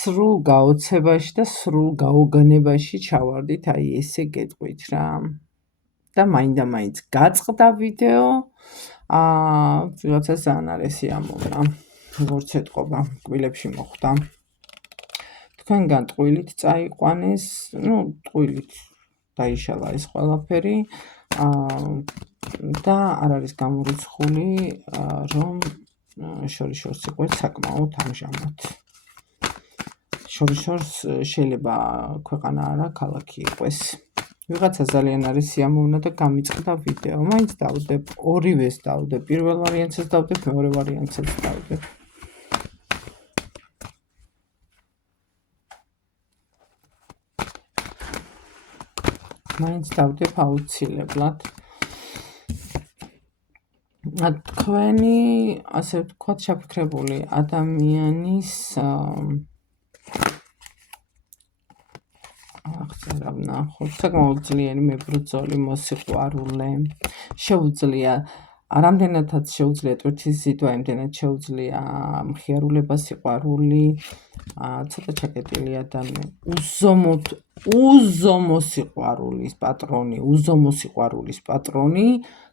სრულ გაოცებაში და სრულ გაოგნებაში ჩავარდით, აი ესე გეტყვით რა. და მაინდა-მაინც გაწყდა ვიდეო, ვიღაცა ძალიან არ ესიამოვნა, როგორც ეთყობა, კბილებში მოხვდა. თქვენგან ტყუილით წაიყვანეს, ტყუილით დაიშალა ეს ყველაფერი, და არ არის გამორიცხული, რომ შორიშორს იყვეთ საკმაოდ ამჟამად. შორიშორს შეიძლება ქვეყანა არა, ქალაქი იყოს. ვიღაცა ძალიან არის სიამოვნა და გამიწყდა ვიდეო. მაინც დავდებ, ორივეს დავდებ, პირველ ვარიანტსაც დავდებ, მეორე ვარიანტსაც დავდებ. მაინც დავდებ აუცილებლად. თქვენი, ასე ვთქვათ, შაფიქრებული ადამიანის აღწერა ვნახოთ, საკმაოდ ძლიერი მებრძოლი, მოსიყვარულე, შეუძლია, რამდენადაც შეუძლია ტვირთის ზიდვა, იმდენად შეუძლია მხიარულება, სიყვარული, ცოტა ჩაკეტილი ადამიანი, უზომო სიყვარულის პატრონი,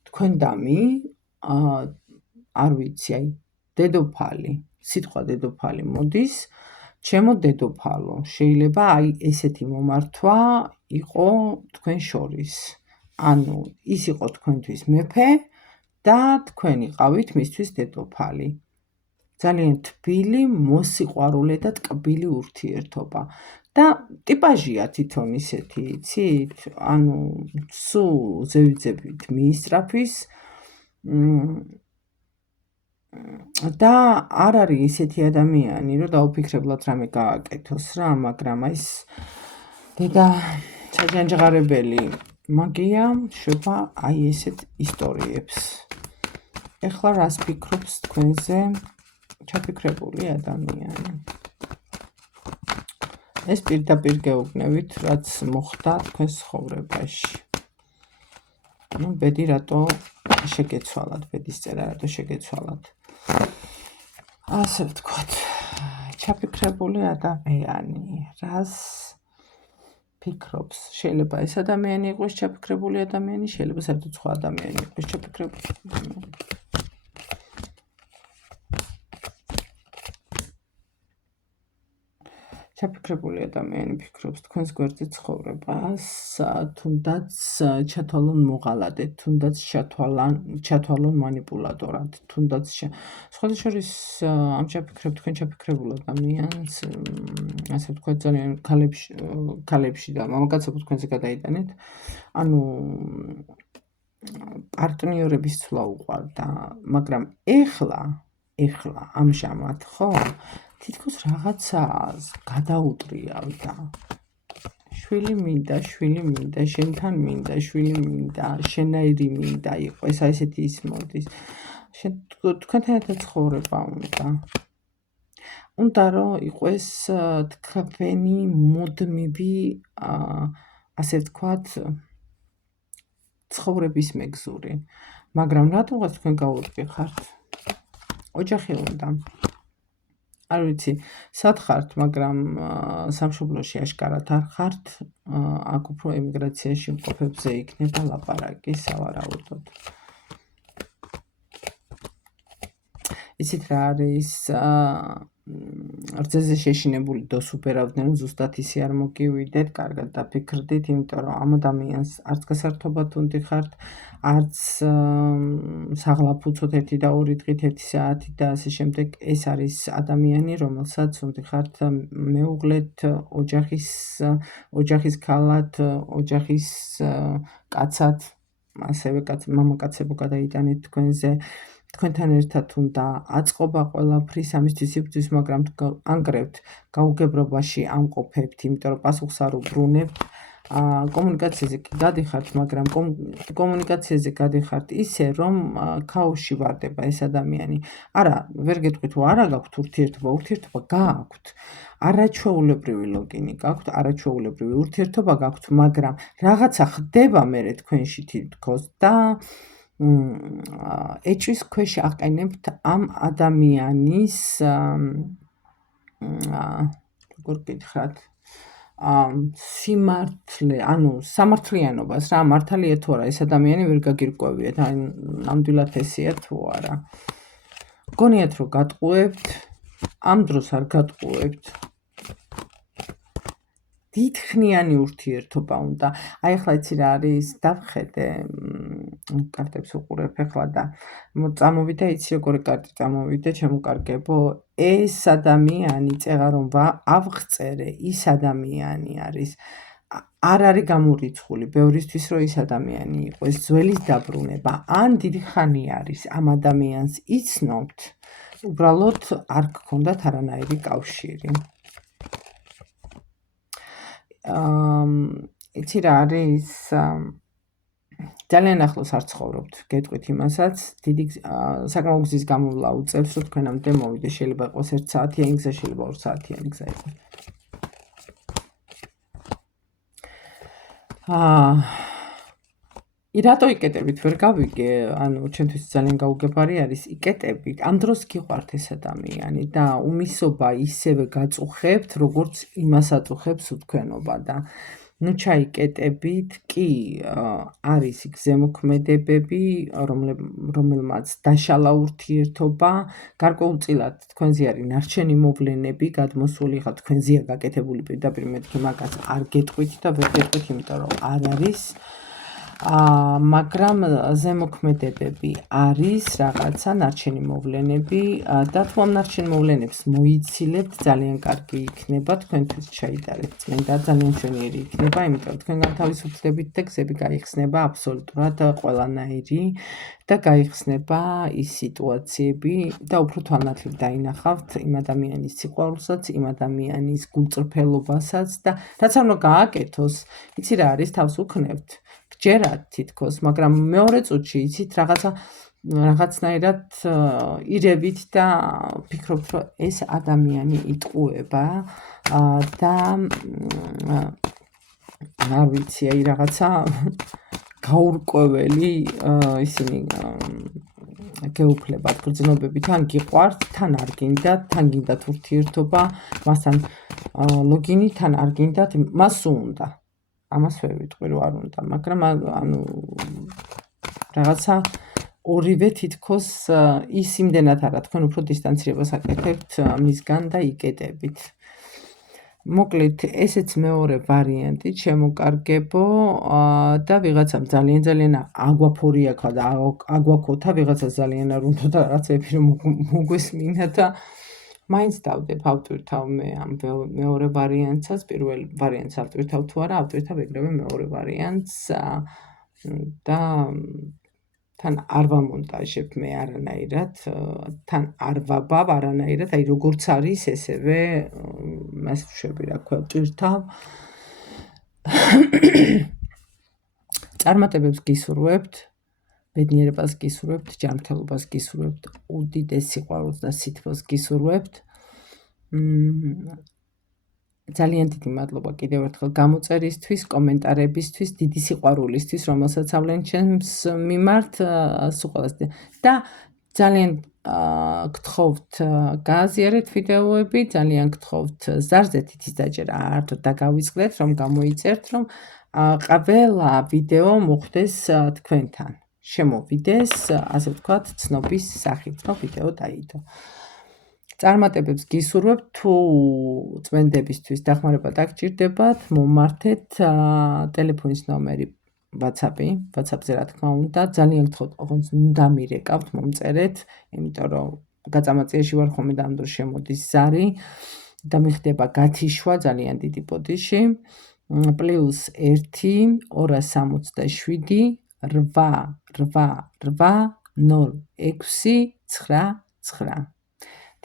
თქვენ დამი, არ ვიცი, აი, დედოფალი, სიტყვა დედოფალი მოდის, ჩემო დედოფალო, შეიძლება აი ესეთი მომართვა იყო თქვენ შორის. ანუ ის იყო თქვენთვის მეფე და თქვენ იყავით მისთვის დედოფალი. ძალიან თბილი, მოსიყვარულე და ტკბილი ურთიერთობა. და ტიპაჟია თვითონ ისეთი, იცით? ანუ სულ ზევიძებით მიისწრაფის და არ არის ისეთი ადამიანი, რომ დაუფიქრებლად რამე გააკეთოს რა, მაგრამ ეს დედა საჯანჯღარებელი მაგია შვება აი ესეთ ისტორიებს. ეხლა რას ფიქრობს თქვენზე ჩაფიქრებული ადამიანი? ეს პირდაპირ გეუბნებით, რაც მოხდა თქვენს ცხოვრებაში. ბედი რატო შეგეცვალათ, ბედის წერა რატო შეგეცვალათ. ასე ვთქვათ, ჩაფიქრებული ადამიანი, რას ფიქრობს? შეიძლება ეს ადამიანი იყოს ჩაფიქრებული ადამიანი, შეიძლება საერთოდ სხვა ადამიანი იყოს ჩაფიქრებული ადამიანი. ჩაფიქრებული ადამიანი ფიქრობს თქვენს გვერდზე ცხოვრებას, თუნდაც ჩათვალონ მოღალადედ, თუნდაც ჩათვალონ манипуляტორად, თუნდაც სხვათა შორის ამ ჩაფიქრებ თქვენ ჩაფიქრებულ ადამიანს, ასე ვთქვათ, ძალიან ქალებში და მამაკაცებო თქვენზე გადაიტანეთ, ანუ პარტნიორების ცვლა უყვარდა, მაგრამ ეხლა ამჟამად, ხო? თითქოს რაღაცა გადაუტრიალდა. შვილი მინდა, შენთან მინდა, შვილი მინდა, შენაირი მინდა იყოს, ესეთი ის მოდის. თქვენთან ერთად ცხოვრება უნდა რომ იყოს თქვენი მუდმივი, ასე ვთქვათ, ცხოვრების მეგზური. მაგრამ რატომღაც თქვენ გაურკვიხართ? ოჯახი უნდა. არ ვიცი, სად ხართ, მაგრამ სამშობლოში აშკარად არ ხართ, აქ უფრო ემიგრაციაში მყოფებზე იქნება ლაპარაკი, სავარაუდოდ. იცით რა არის, რძეზე შეშინებული დოს უბერავდნენ, ზუსტად ისე არ მოგივიდეთ, კარგად დაფიქრდით, იმიტომ რომ ამ ადამიანს არც გასართობად უნდიხართ, არც საღლაფ უცოთ 1 და 2 დღით 1 საათი და ასე შემდეგ. ეს არის ადამიანი, რომელსაც უნდიხართ მეუღლეთ, ოჯახის ქალად, ოჯახის კაცად, ასევე მამაკაცებო გადაიტანეთ თქვენზე. თქვენთან ერთად უნდა აწყობა ყველაფრის ამისთვის იბრძვის, მაგრამ ანგრევთ, გაუგებრობაში ამყოფებთ, იმიტომ რომ პასუხს არ უბრუნებთ. კომუნიკაციაზე გადიხართ, მაგრამ კომუნიკაციაზე გადიხართ ისე, რომ ქაოსში ვარდება ეს ადამიანი. არა, ვერ გეტყვით, არა გაქვთ ურთიერთობა გაქვთ. არაჩვეულებრივი ლოგინი გაქვთ, არაჩვეულებრივი ურთიერთობა გაქვთ, მაგრამ რაღაცა ხდება მერე თქვენში თითქოს და ეჭვის ქვეშ აყენებთ ამ ადამიანის როგორ გითხრათ, სიმართლე, სამართლიანობას რა, მართალია თუ არა ეს ადამიანი ვერ გაგირკვევიათ, ნამდვილად ესეა თუ არა. გონიათ რომ გატყუებთ, ამ დროს არ გატყუებთ. დიდხნიანი ურთიერთობა უნდა. აი ახლა იცი რა არის, დავხედე კარტებს უყურებ ახლა და წამოვიდა, იცი როგორი კარტი წამოვიდა, ჩემო ეს ადამიანი წერა რომ ავღწერე, ის ადამიანი არის არ არის გამორიცხული, ბევრისთვის რომ ის ადამიანი იყო, ეს ძველის დაბრუნება, ან დიდი ხანი არის ამ ადამიანს იცნობთ, უბრალოდ არ გქონდათ არანაირი კავშირი. იცი რა არის, ძალიან ახლოს არ ცხოვრობთ, გეტყვით იმასაც, დიდი საკმაო გზის გამოვლა უწევს, რომ თქვენამდე მოვიდე, შეიძლება იყოს 1 საათიანი გზა, შეიძლება 2 საათიანი გზა იყოს. რატო იკეტებით, ვერ გავიგე, ჩემთვის ძალიან გაუგებარი არის, იკეტებით, ამ დროს გიყვართ ეს ადამიანი და უმისობა ისევე გაწუხებთ, როგორც იმას აწუხებს უთქვენობა და ჩაიკეტებით, კი არის იქ ზემოქმედებები, რომელმაც დაშალა ურთიერთობა, გარკვეულწილად თქვენზე არის ნარჩენი მოვლენები გადმოსული, ხა თქვენზეა გაკეთებული პირდაპირ მეთქი მაგას არ გეტყვით და ვერ გეტყვით, იმიტომ რომ არ არის. მაგრამ ზემოქმედებები არის რაღაცა ნარჩენი მოვლენები და თუ ამ ნარჩენ მოვლენებს მოიცილებთ, ძალიან კარგი იქნება, თქვენთვის ჩაიტარეთ წმინდა, ძალიან მშვენიერი იქნება, იმიტომ რომ თქვენ განთავისუფლდებით და გზები გაიხსნება აბსოლუტურად ყველანაირი და გაიხსნება ის სიტუაციები და უფრო თვალნათლივ დაინახავთ იმ ადამიანის სიყვარულსაც, იმ ადამიანის გულწრფელობასაც და რაც არ უნდა გააკეთოს, იცი რა არის, თავს უქნევთ. გჯერათ თითქოს, მაგრამ მეორე წუთში იცით რაღაცნაირად ირევით და ფიქრობთ, რომ ეს ადამიანი იტყუება და არ ვიცი, აი რაღაცა გაურკვეველი ისინი გეუფლებათ გრძნობები, თან გიყვართ, თან არ გინდათ, თან გინდათ ურთიერთობა, მასთან ლოგინი, თან არ გინდათ, მას უნდა. ამას ვერ ვიტყვი რომ არ უნდა, მაგრამ რაღაცა ორივე თითქოს ის იმდენად არა, თქვენ უფრო დისტანცირებას აკეთებთ მისგან და იკეტებით. მოკლედ, ესეც მეორე ვარიანტი, ჩემოკარგებო და ვიღაცამ ძალიან აგვაფორი აქვს და აგვაქოთა, ვიღაცა ძალიან არ უნდა და რაღაცები რომ მოგვესმინა და მაინც დავდებ, ავტვირთავ მე ამ მეორე ვარიანტსაც, პირველ ვარიანტს ავტვირთავ თუ არა, ავტვირთავ ეგრევე მეორე ვარიანტს და თან არ ვამონტაჟებ მე არანაირად, თან არ ვაბავ არანაირად, აი როგორც არის, ესევე მასშები რა ქვია, ვტვირთავ. წარმატებებს გისურვებთ, ბედნიერებას გისურვებთ, ჯანმრთელობას გისურვებთ, უდიდეს სიყვარულს და სითბოს გისურვებთ. ძალიან დიდი მადლობა კიდევ ერთხელ გამოწერისთვის, კომენტარებისთვის, დიდი სიყვარულისთვის, რომელსაც ავლენ ჩემს მიმართ, სულ ყველას და ძალიან გთხოვთ გააზიარეთ ვიდეოები, ძალიან გთხოვთ ზარზეთ ითის დაჭერა არ დაგავიწყდეთ, რომ გამოიწერთ, რომ ყველა ვიდეო მოხვდეს თქვენთან. შემოვიდეს, ასე ვთქვათ, ცნობის სახით, რომ ვიდეო დაიდო. წარმატებებს გისურვებთ, თუ წმენდებისთვის დახმარება დაგჭირდებათ, მომართეთ ტელეფონის ნომერი WhatsApp-ზე რა თქმა უნდა, ძალიან გთხოვთ, ოღონდ უნდა მირეკავთ, მომწერეთ, იმიტომ რომ გაწამაწიაში ვარ ხოლმე და ამ დროს შემოდის ზარი და მიხდება გათიშვა ძალიან დიდი ბოდიში. +1 267 888 0699.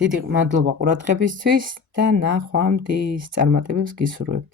დიდი მადლობა ყურადღებისთვის და ნახვამდის, წარმატებებს გისურვებთ.